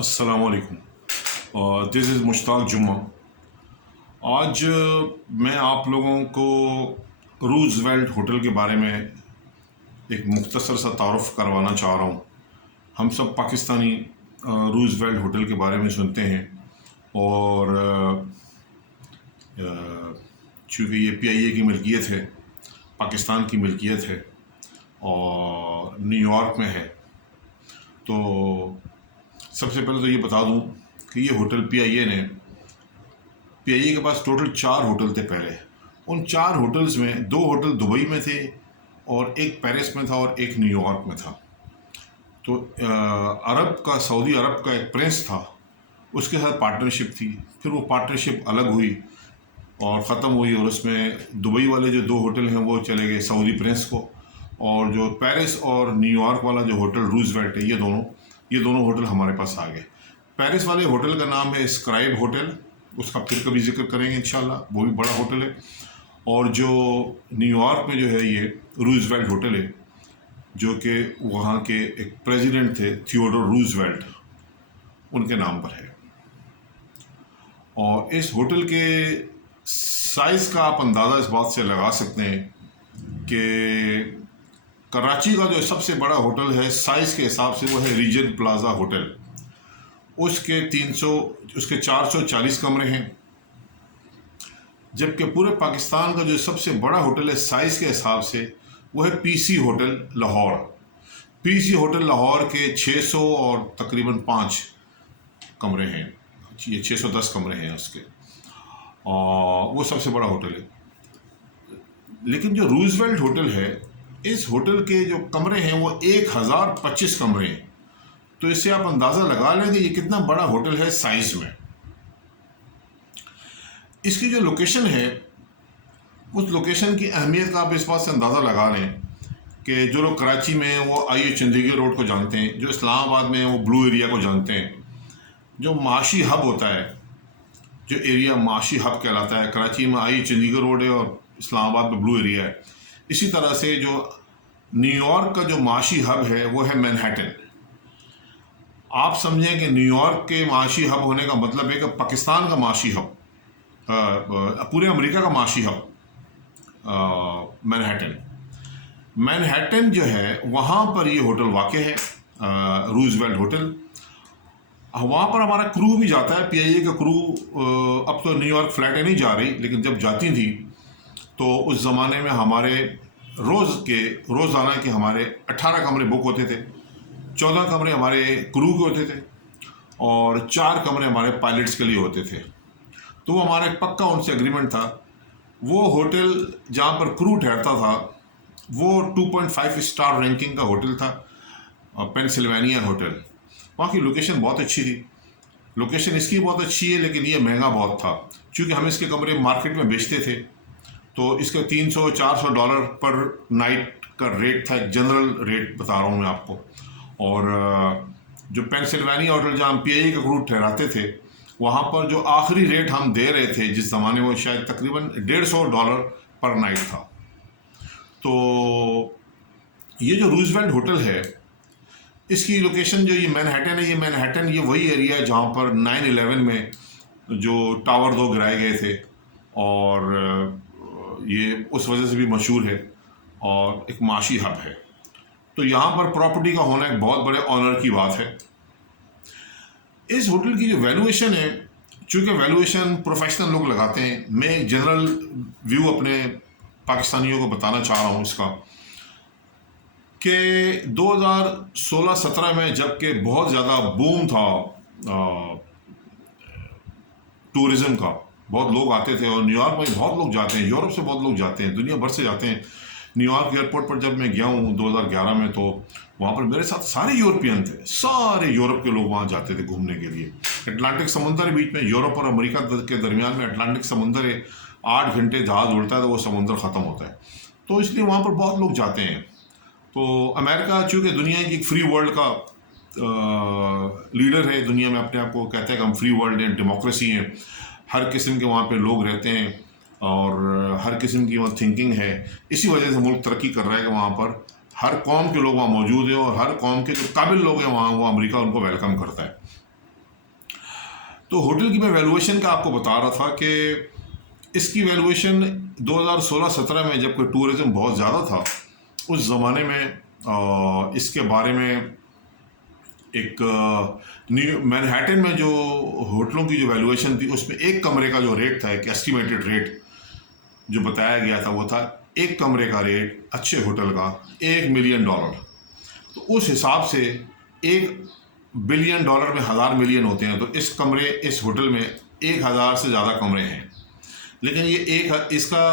अस्सलाम वालेकुम। This is Mushtaq जुम्मा। आज मैं आप लोगों को रूज़वेल्ट होटल के बारे में एक मुख्तसर सा तारुफ़ करवाना चाह रहा हूँ। हम सब पाकिस्तानी रूज़वेल्ट होटल के बारे में सुनते हैं और चूँकि ये PIA की मिल्कियत है, पाकिस्तान की मिल्कियत है और न्यूयॉर्क में है। तो सबसे पहले तो ये बता दूँ कि ये होटल PIA के पास टोटल 4 होटल थे पहले। उन 4 होटल्स में 2 होटल दुबई में थे और एक पेरिस में था और एक न्यूयॉर्क में था। तो सऊदी अरब का एक प्रिंस था, उसके साथ पार्टनरशिप थी। फिर वो पार्टनरशिप अलग हुई और ख़त्म हुई और उसमें दुबई वाले जो 2 होटल हैं वो चले गए सऊदी प्रिंस को, और जो पेरिस और न्यूयॉर्क वाला जो होटल रूज़वेल्ट है, ये दोनों होटल हमारे पास आ गए। पेरिस वाले होटल का नाम है स्क्राइब होटल, उसका फिर कभी जिक्र करेंगे इंशाल्लाह, वो भी बड़ा होटल है। और जो न्यूयॉर्क में जो है ये रूज़वेल्ट होटल है, जो कि वहाँ के एक प्रेसिडेंट थे थियोडोर रूज़वेल्ट, उनके नाम पर है। और इस होटल के साइज़ का आप अंदाज़ा इस बात से लगा सकते हैं कि कराची का जो सबसे बड़ा होटल है साइज़ के हिसाब से वो है रीजेंट प्लाजा होटल। उसके 440 कमरे हैं, जबकि पूरे पाकिस्तान का जो सबसे बड़ा होटल है साइज़ के हिसाब से वो है PC hotel Lahore. PC hotel Lahore के 600 और तकरीबन 5 कमरे हैं, ये 610 कमरे हैं उसके, और वो सबसे बड़ा होटल है। लेकिन जो रूज़वेल्ट होटल है, इस होटल के जो कमरे हैं वो 1025 कमरे हैं। तो इससे आप अंदाज़ा लगा लें कि ये कितना बड़ा होटल है साइज़ में। इसकी जो लोकेशन है, उस लोकेशन की अहमियत का आप इस बात से अंदाज़ा लगा लें कि जो लोग कराची में हैं वो आइए चंडीगढ़ रोड को जानते हैं, जो इस्लामाबाद में हैं वो ब्लू एरिया को जानते हैं। जो माशी हब होता है, जो एरिया माशी हब कहलाता है, कराची में आइए चंडीगढ़ रोड है और इस्लामाबाद में ब्लू एरिया है। इसी तरह से जो न्यूयॉर्क का जो माशी हब है वो है मैनहट्टन। आप समझें कि न्यूयॉर्क के माशी हब होने का मतलब है कि पाकिस्तान का माशी हब, पूरे अमेरिका का माशी हब मैनहट्टन जो है, वहाँ पर ये होटल वाक़ है, रूज़वेल्ट होटल। वहाँ पर हमारा क्रू भी जाता है, PIA का क्रू। अब तो न्यूयॉर्क फ्लाइटें नहीं जा रही, लेकिन जब जाती थी तो उस ज़माने में हमारे रोज़ाना के हमारे 18 कमरे बुक होते थे। 14 कमरे हमारे क्रू के होते थे और 4 कमरे हमारे पायलट्स के लिए होते थे। तो वो हमारा एक पक्का उनसे एग्रीमेंट था। वो होटल जहाँ पर क्रू ठहरता था वो 2.5 स्टार रैंकिंग का होटल था, पेंसिल्वेनिया होटल। वहाँ की लोकेशन बहुत अच्छी थी। लोकेशन इसकी बहुत अच्छी है, लेकिन ये महंगा बहुत था। चूँकि हम इसके कमरे मार्केट में बेचते थे तो इसका $300-400 पर नाइट का रेट था, एक जनरल रेट बता रहा हूँ मैं आपको। और जो पेंसिल्वेनिया होटल जहाँ PIA का क्रू ठहराते थे, वहाँ पर जो आखिरी रेट हम दे रहे थे जिस ज़माने में, वो शायद तकरीबन $150 पर नाइट था। तो ये जो रूज़वेल्ट होटल है, इसकी लोकेशन जो ये मैनहट्टन ये वही एरिया है जहाँ पर 9/11 में जो टावर 2 गिराए गए थे, और ये उस वजह से भी मशहूर है और एक माशी हब है। तो यहाँ पर प्रॉपर्टी का होना एक बहुत बड़े ऑनर की बात है। इस होटल की जो वैल्यूएशन है, चूँकि वैल्यूएशन प्रोफेशनल लोग लगाते हैं, मैं एक जनरल व्यू अपने पाकिस्तानियों को बताना चाह रहा हूँ इसका, कि 2016-17 में जबकि बहुत ज़्यादा बूम था टूरिज़्म का, बहुत लोग आते थे और न्यूयॉर्क में बहुत लोग जाते हैं, यूरोप से बहुत लोग जाते हैं, दुनिया भर से जाते हैं। न्यूयॉर्क एयरपोर्ट पर जब मैं गया हूँ 2011 में, तो वहाँ पर मेरे साथ सारे यूरोपियन थे, सारे यूरोप के लोग वहाँ जाते थे घूमने के लिए। अटलांटिक समुंदर है बीच में, यूरोप और अमेरिका के दरमियान में अटलांटिक समुंदर है। 8 घंटे जहाज़ उड़ता है तो वो समुंदर ख़त्म होता है, तो इसलिए वहाँ पर बहुत लोग जाते हैं। तो अमेरिका चूँकि दुनिया की फ्री वर्ल्ड का लीडर है, दुनिया में अपने आप को कहते हैं कि हम फ्री वर्ल्ड हैं, डेमोक्रेसी हैं, हर किस्म के वहाँ पे लोग रहते हैं और हर किस्म की वहाँ थिंकिंग है। इसी वजह से मुल्क तरक्की कर रहा है कि वहाँ पर हर कौम के लोग वहाँ मौजूद हैं और हर कौम के जो काबिल लोग हैं वहाँ, वो अमेरिका उनको वेलकम करता है। तो होटल की मैं वैल्यूएशन का आपको बता रहा था कि इसकी वैल्यूएशन 2016-17 में जब कोई टूरिज़्म बहुत ज़्यादा था, उस ज़माने में इसके बारे में एक न्यू मैनहट्टन में जो होटलों की जो वैल्यूएशन थी, उसमें एक कमरे का जो रेट था, एक एस्टिमेटेड रेट जो बताया गया था, वो था एक कमरे का रेट अच्छे होटल का $1 मिलियन। तो उस हिसाब से $1 बिलियन में 1000 मिलियन होते हैं, तो इस होटल में 1000 से ज़्यादा कमरे हैं। लेकिन इसका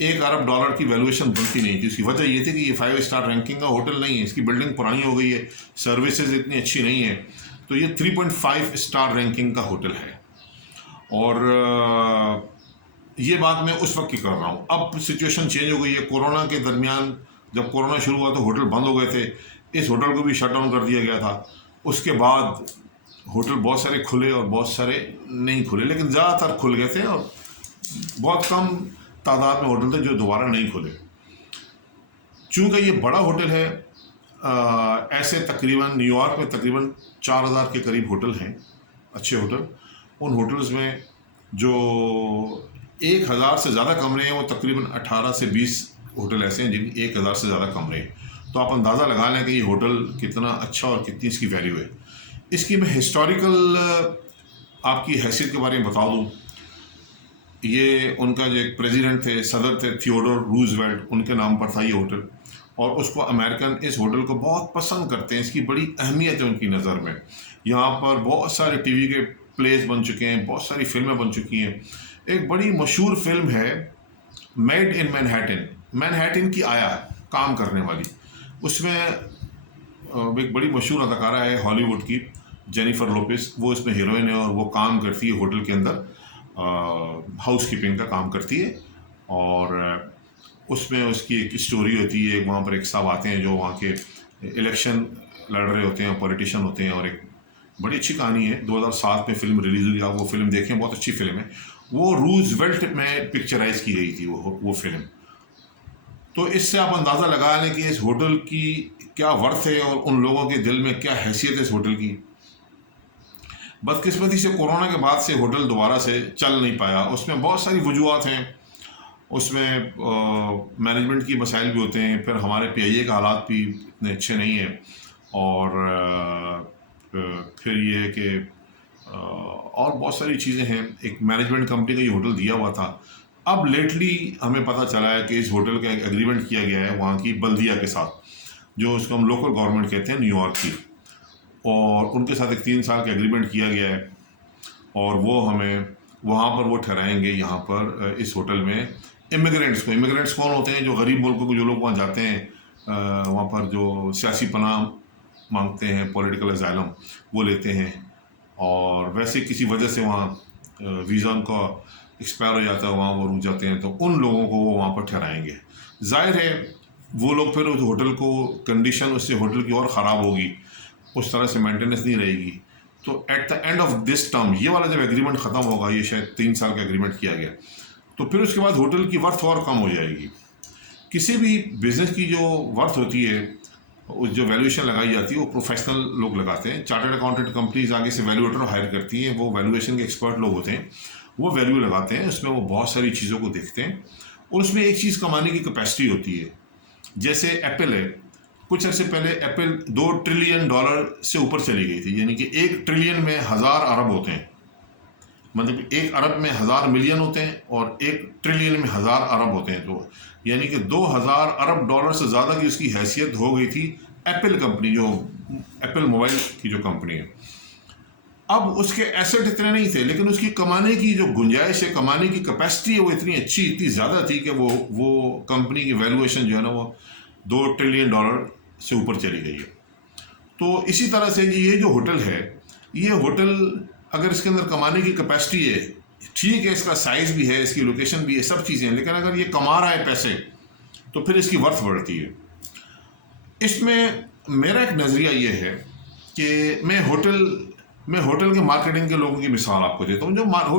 $1 अरब की वैल्यूएशन बनती नहीं थी। उसकी वजह ये थी कि ये 5 स्टार रैंकिंग का होटल नहीं है, इसकी बिल्डिंग पुरानी हो गई है, सर्विसेज इतनी अच्छी नहीं है, तो ये 3.5 स्टार रैंकिंग का होटल है। और ये बात मैं उस वक्त की कर रहा हूँ। अब सिचुएशन चेंज हो गई है। कोरोना के दरमियान जब कोरोना शुरू हुआ तो होटल बंद हो गए थे, इस होटल को भी शट डाउन कर दिया गया था। उसके बाद होटल बहुत सारे खुले और बहुत सारे नहीं खुले, लेकिन ज़्यादातर खुल गए थे और बहुत कम तादाद में होटल थे जो दोबारा नहीं खुले। चूँकि ये बड़ा होटल है, ऐसे तकरीबन न्यूयॉर्क में तकरीबन 4000 के करीब होटल हैं, अच्छे होटल। उन होटल्स में जो 1000 से ज़्यादा कमरे हैं, वो तकरीबन 18 से 20 होटल ऐसे हैं जिनकी 1000 से ज़्यादा कमरे हैं। तो आप अंदाज़ा लगा लें कि ये होटल कितना अच्छा और कितनी इसकी वैल्यू है। इसकी मैं हिस्टोरिकल आपकी हैसियत के बारे में बता दूँ। ये उनका जो एक प्रेसिडेंट थे, सदर थे, थियोडोर रूजवेल्ट, उनके नाम पर था ये होटल। और उसको अमेरिकन इस होटल को बहुत पसंद करते हैं, इसकी बड़ी अहमियत है उनकी नज़र में। यहाँ पर बहुत सारे टीवी के प्लेस बन चुके हैं, बहुत सारी फिल्में बन चुकी हैं। एक बड़ी मशहूर फिल्म है मेड इन मैनहट्टन, मैनहट्टन की आया काम करने वाली। उसमें एक बड़ी मशहूर अदाकारा है हॉलीवुड की, जेनिफर लोपेस, वो इसमें हीरोइन है और वो काम करती है होटल के अंदर, हाउस कीपिंग का काम करती है। और उसमें उसकी एक स्टोरी होती है। वहाँ पर एक साहब आते हैं जो वहाँ के इलेक्शन लड़ रहे होते हैं, पॉलिटिशियन होते हैं, और एक बड़ी अच्छी कहानी है। 2007 में फिल्म रिलीज़ हुई, आप वो फिल्म देखें, बहुत अच्छी फिल्म है। वो रूजवेल्ट में पिक्चराइज की गई थी वो फिल्म। तो इससे आप अंदाज़ा लगा लें कि इस होटल की क्या वर्थ है और उन लोगों के दिल में क्या हैसियत है इस होटल की। बदकिस्मती से कोरोना के बाद से होटल दोबारा से चल नहीं पाया। उसमें बहुत सारी वजूहत हैं, उसमें मैनेजमेंट की मसाइल भी होते हैं, फिर हमारे PIA का हालात भी इतने अच्छे नहीं हैं, और फिर ये है कि और बहुत सारी चीज़ें हैं। एक मैनेजमेंट कंपनी का ये होटल दिया हुआ था। अब लेटली हमें पता चला है कि इस होटल का एक एग्रीमेंट किया गया है वहाँ की बल्दिया के साथ, जो उसको हम लोकल गवर्नमेंट कहते हैं न्यूयॉर्क की, और उनके साथ एक 3 साल का एग्रीमेंट किया गया है। और वो हमें वहाँ पर वो ठहराएंगे, यहाँ पर इस होटल में इमिग्रेंट्स को। इमिग्रेंट्स कौन होते हैं? जो गरीब मुल्कों के जो लोग वहाँ जाते हैं, वहाँ पर जो सियासी पनाह मांगते हैं, पॉलिटिकल असाइलम वो लेते हैं, और वैसे किसी वजह से वहाँ वीज़ा उनका एक्सपायर हो जाता है, वहाँ वो रुक जाते हैं, तो उन लोगों को वो वहाँ पर ठहराएंगे। जाहिर है वो लोग फिर उस होटल को कंडीशन उससे होटल की और ख़राब होगी, उस तरह से मेंटेनेंस नहीं रहेगी। तो at the end of this term, ये वाला जब एग्रीमेंट ख़त्म होगा, ये शायद 3 साल का एग्रीमेंट किया गया, तो फिर उसके बाद होटल की वर्थ और कम हो जाएगी। किसी भी बिज़नेस की जो वर्थ होती है, उस जो वैल्यूएशन लगाई जाती है, वो प्रोफेशनल लोग लगाते हैं। चार्टर्ड अकाउंटेंट कंपनीज आगे से वैल्यूएटर हायर करती हैं, वो वैल्यूएशन के एक्सपर्ट लोग होते हैं, वो वैल्यू लगाते हैं, उसमें वो बहुत सारी चीज़ों को देखते हैं, और उसमें एक चीज़ कमाने की कैपेसिटी होती है। जैसे एप्पल है, कुछ अर्से पहले एप्पल $2 ट्रिलियन से ऊपर चली गई थी, यानी कि 1 ट्रिलियन में 1000 अरब होते हैं, मतलब 1 अरब में 1000 मिलियन होते हैं, और 1 ट्रिलियन में 1000 अरब होते हैं। तो यानी कि $2000 अरब से ज़्यादा की उसकी हैसियत हो गई थी एप्पल कंपनी, जो एप्पल मोबाइल की जो कंपनी है। अब उसके एसेट इतने नहीं थे, लेकिन उसकी कमाने की जो गुंजाइश है, कमाने की कैपेसिटी है, वो इतनी अच्छी, इतनी ज़्यादा थी कि वो कंपनी की वैल्यूएशन जो है ना, वो $2 ट्रिलियन से ऊपर चली गई है। तो इसी तरह से ये जो होटल है, ये होटल अगर इसके अंदर कमाने की कैपेसिटी है, ठीक है, इसका साइज़ भी है, इसकी लोकेशन भी है, सब चीज़ें हैं, लेकिन अगर ये कमा रहा है पैसे, तो फिर इसकी वर्थ बढ़ती है। इसमें मेरा एक नज़रिया ये है कि मैं होटल के मार्केटिंग के लोगों की मिसाल आपको देता हूँ,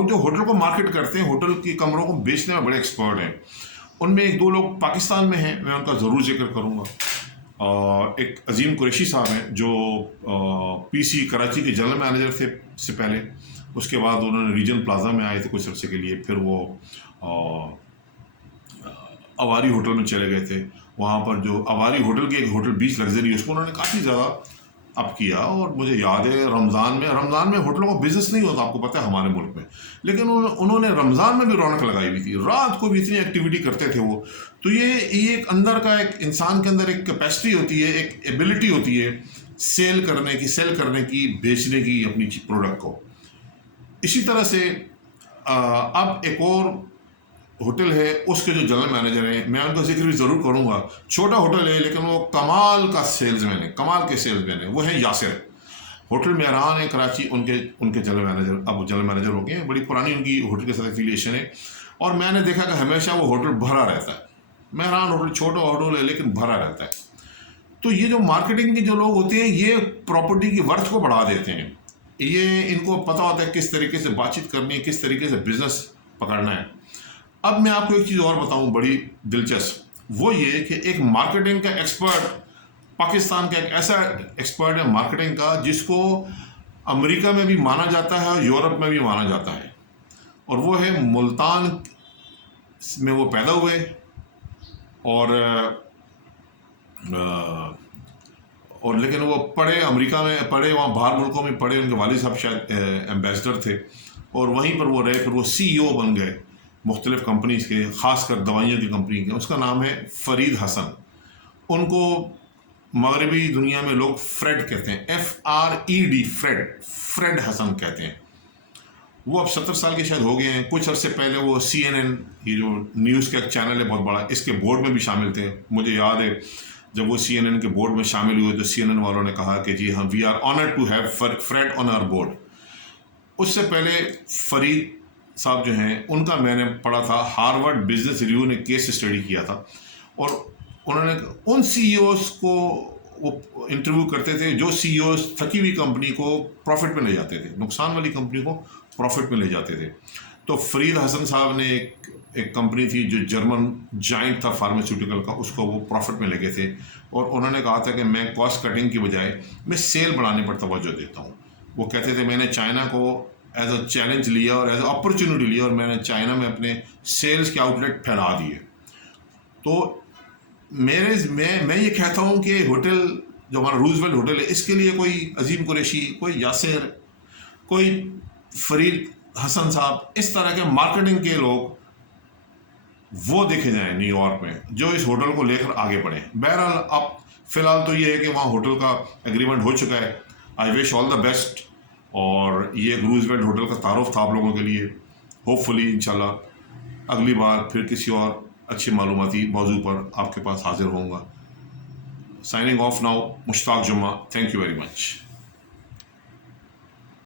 जो होटल को मार्केट करते हैं, होटल की कमरों को बेचने में बड़े एक्सपर्ट हैं। उनमें 1-2 लोग पाकिस्तान में हैं, मैं उनका ज़रूर जिक्र करूँगा। एक अजीम कुरैशी साहब हैं, जो PC कराची के जनरल मैनेजर थे से पहले, उसके बाद उन्होंने रीजन प्लाजा में आए थे कुछ अर्से के लिए, फिर वो अवारी होटल में चले गए थे। वहाँ पर जो अवारी होटल के एक होटल बीच लग्जरी, उसको उन्होंने काफ़ी ज़्यादा अप किया। और मुझे याद है रमज़ान में होटलों का बिजनेस नहीं होता, आपको पता है हमारे मुल्क में, लेकिन उन्होंने रमज़ान में भी रौनक लगाई हुई थी, रात को भी इतनी एक्टिविटी करते थे वो। तो ये एक अंदर का, एक इंसान के अंदर एक कैपेसिटी होती है, एक एबिलिटी होती है सेल करने की, बेचने की अपनी प्रोडक्ट को। इसी तरह से अब एक और होटल है, उसके जो जनरल मैनेजर हैं, मैं उनका जिक्र भी ज़रूर करूँगा। छोटा होटल है लेकिन वो कमाल के सेल्समैन है, वो है यासिर। होटल मेहरान है कराची, उनके जनरल मैनेजर, अब जनरल मैनेजर हो गए हैं। बड़ी पुरानी उनकी होटल के साथ एफिलिएशन है, और मैंने देखा कि हमेशा वो होटल भरा रहता है। मेहरान होटल छोटा होटल है लेकिन भरा रहता है। तो ये जो मार्केटिंग के जो लोग होते हैं, ये प्रॉपर्टी की वर्थ को बढ़ा देते हैं। ये इनको पता होता है किस तरीके से बातचीत करनी है, किस तरीके से बिजनेस पकड़ना है। अब मैं आपको एक चीज़ और बताऊं बड़ी दिलचस्प, वो ये कि एक मार्केटिंग का एक्सपर्ट, पाकिस्तान का एक ऐसा एक्सपर्ट है मार्केटिंग का, जिसको अमेरिका में भी माना जाता है और यूरोप में भी माना जाता है, और वो है मुल्तान में वो पैदा हुए, और लेकिन वो पढ़े अमेरिका में, पढ़े वहाँ बाहर मुल्कों में पढ़े। उनके वालिद साहब शायद एम्बेसडर थे, और वहीं पर वो रहे। फिर वो CEO बन गए मुख्तलिफ कंपनीज के, ख़ासकर दवाइयों की कंपनी के। उसका नाम है फरीद हसन। उनको मगरबी दुनिया में लोग फ्रेड कहते हैं, FRED, फ्रेड हसन कहते हैं। वो अब 70 साल के शायद हो गए हैं। कुछ अर्से पहले वो CNN, ये जो न्यूज़ का एक चैनल है बहुत बड़ा, इसके बोर्ड में भी शामिल थे। मुझे याद है जब वो CNN के बोर्ड में शामिल हुए तो CNN वालों ने कहा कि जी हाँ, we are honoured to have Fred on our board. उससे पहले फरीद साहब जो हैं, उनका मैंने पढ़ा था, हार्वर्ड बिजनेस रिव्यू ने केस स्टडी किया था, और उन्होंने उन CEOs को वो इंटरव्यू करते थे जो CEOs थकी हुई कंपनी को प्रॉफिट में ले जाते थे, नुकसान वाली कंपनी को प्रॉफिट में ले जाते थे। तो फरीद हसन साहब ने एक कंपनी थी जो जर्मन जाइंट था फार्मास्यूटिकल का, उसको वो प्रॉफिट में ले गए थे, और उन्होंने कहा था कि मैं कॉस्ट कटिंग की बजाय मैं सेल बढ़ाने पर तवज्जो देता हूँ। वो कहते थे मैंने चाइना को एज अ चैलेंज लिया और एज अ अपॉर्चुनिटी लिया, और मैंने चाइना में अपने सेल्स के आउटलेट फैला दिए। तो मैं ये कहता हूँ कि होटल जो हमारा रूजवेल्ट होटल है, इसके लिए कोई अजीम कुरैशी, कोई यासिर, कोई फरीद हसन साहब, इस तरह के मार्केटिंग के लोग वो देखे जाएं न्यूयॉर्क में, जो इस होटल को लेकर आगे बढ़े। बहरहाल अब फिलहाल तो ये है कि वहाँ होटल का एग्रीमेंट हो चुका है। I wish all the best, और ये एक रूजवेल्ट होटल का तारुफ था आप लोगों के लिए। होपफुली इंशाल्लाह अगली बार फिर किसी और अच्छी मालूमाती मौजू पर आपके पास हाजिर होऊंगा। साइनिंग ऑफ नाउ, मुश्ताक जुम्मा। Thank you very much.